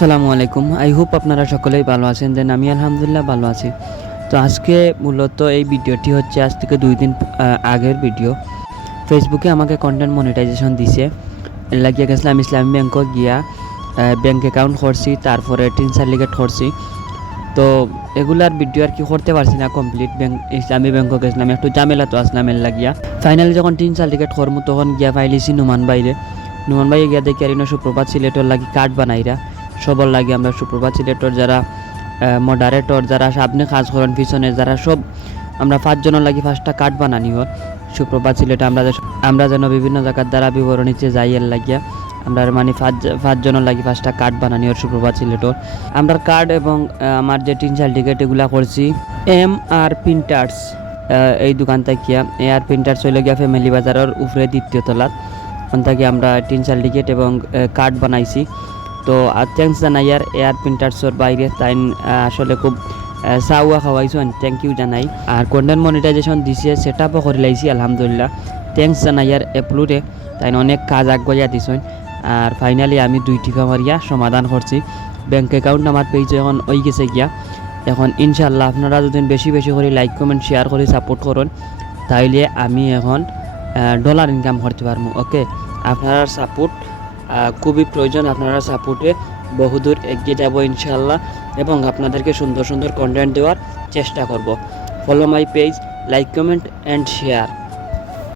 আসসালামু আলাইকুম। I hope আপনারা সকলেই ভালো আছেন। দেন আমি আলহামদুলিল্লাহ ভালো আছি। তো আজকে মূলত এই ভিডিওটি হচ্ছে আজ থেকে 2 দিন আগের ভিডিও। ফেসবুকে আমাকে কন্টেন্ট মনিটাইজেশন দিছে। লাগিয়ে গেছিলাম ইসলামী ব্যাংকে গিয়া ব্যাংক অ্যাকাউন্ট করছি, তারপরে টিন সার্টিফিকেট করছি। তো এগুলার ভিডিও আর কি করতে পারছি না কমপ্লিট। ব্যাংক ইসলামী ব্যাংকে গেছিলাম, একটু ঝামেলা তো আসলাম এর লাগিয়া। ফাইনালি যখন টিন সার্টিফিকেট করবো তখন গিয়া পাইলিছি নুমান বাইরে গিয়া দেখি আর সুপ্রভাত সিলেটর লাগি কার্ড বানাইরা সবার লাগে। আমরা সুপ্রভাত সিলেটর যারা মডারেটর, যারা সামনে কাজ করেন, পিছনে যারা, সব আমরা 5 জনের লাগি 5টা কার্ড বানানি হর সুপ্রভাত সিলেটে। আমরা যেন বিভিন্ন জায়গার দ্বারা বিবরণীতে যাই এর লাগিয়া আমরা মানে 5 জনের লাগি 5টা কার্ড বানানি হর সুপ্রভাত সিলেটর। আমরা কার্ড এবং আমার যে টিন সার্টিফিকেট এগুলা করছি MR প্রিন্টার্স এই দোকান থেকে। AR প্রিন্টার্স হইলে গিয়া ফ্যামিলি বাজারের উপরে 2য় তলাত। ওখান থেকে আমরা টিন সার্টিফিকেট এবং কার্ড বানাইছি। তো থ্যাংকস জানাই আর এয়ার প্রিন্টার্সর বাইরে তাই আসলে খুব চাওয়া খাওয়াইছেন, থ্যাংক ইউ জানাই। আর কন্টেন্ট মনিটাইজেশন দিছে, সেট আপও করে লাইছি আলহামদুলিল্লাহ। থ্যাংকস জানাই আর এপ্লুরে, তাই অনেক কাজ আগুয়া দিছেন। আর ফাইনালি আমি 2টি মারিয়া সমাধান করছি। ব্যাংক অ্যাকাউন্ট আমার পেজে এখন হয়ে গেছে গিয়া। এখন ইনশাল্লাহ আপনারা যদি বেশি বেশি করে লাইক কমেন্ট শেয়ার করে সাপোর্ট করেন তাইলে আমি এখন ডলার ইনকাম করতে পারবো। ওকে, আপনার সাপোর্ট খুবই প্রয়োজন। আপনারা সাপোর্টে বহুদূর এগিয়ে যাব ইনশাআল্লাহ, এবং আপনাদেরকে সুন্দর সুন্দর কন্টেন্ট দেওয়ার চেষ্টা করব। Follow my page, like comment and share.